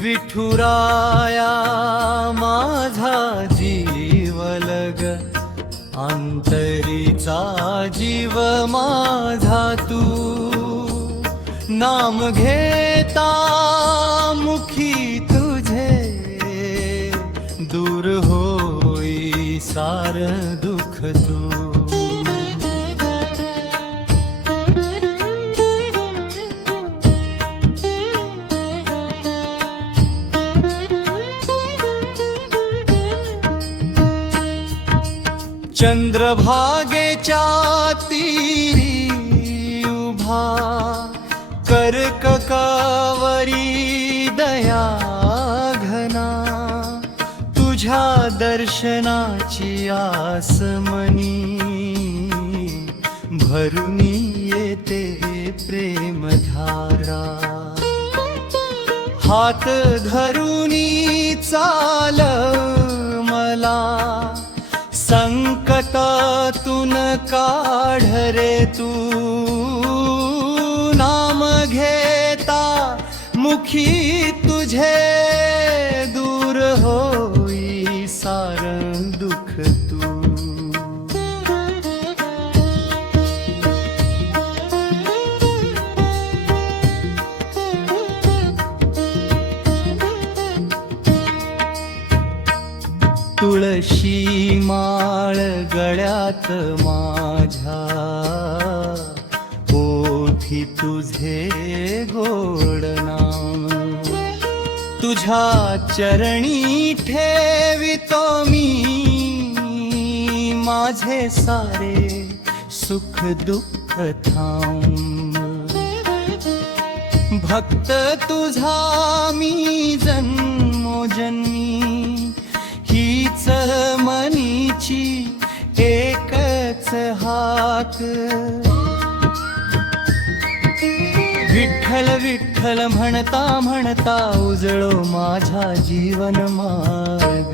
विठुराया माझा जीवलग, अंतरीचा जीव माझा तू, नाम घेता मुखी तुझे, दूर होई सार दुख तू। चंद्रभागेच्या तीरी उभा, कर्ककावरी दया घना, तुझ्या दर्शनाची आस मनी, भरुनी येते प्रेमधारा। हात धरुनी चाल मला, संकटातून काढ रे तू, नाम घेता मुखी तुझे, दूर होई सार दुख तू। तुळशी माळ गळ्यात माझ्या, ओठी तुझे गोड नाम, तुझ्या चरणी ठेवितो मी, माझे सारे सुख दुःख थांब। भक्त तुझा मी जन्मोजन्मी, हीच मनीची एकच हाक। विठ्ठल विठ्ठल म्हणता म्हणता उजळो माझा जीवन मार्ग।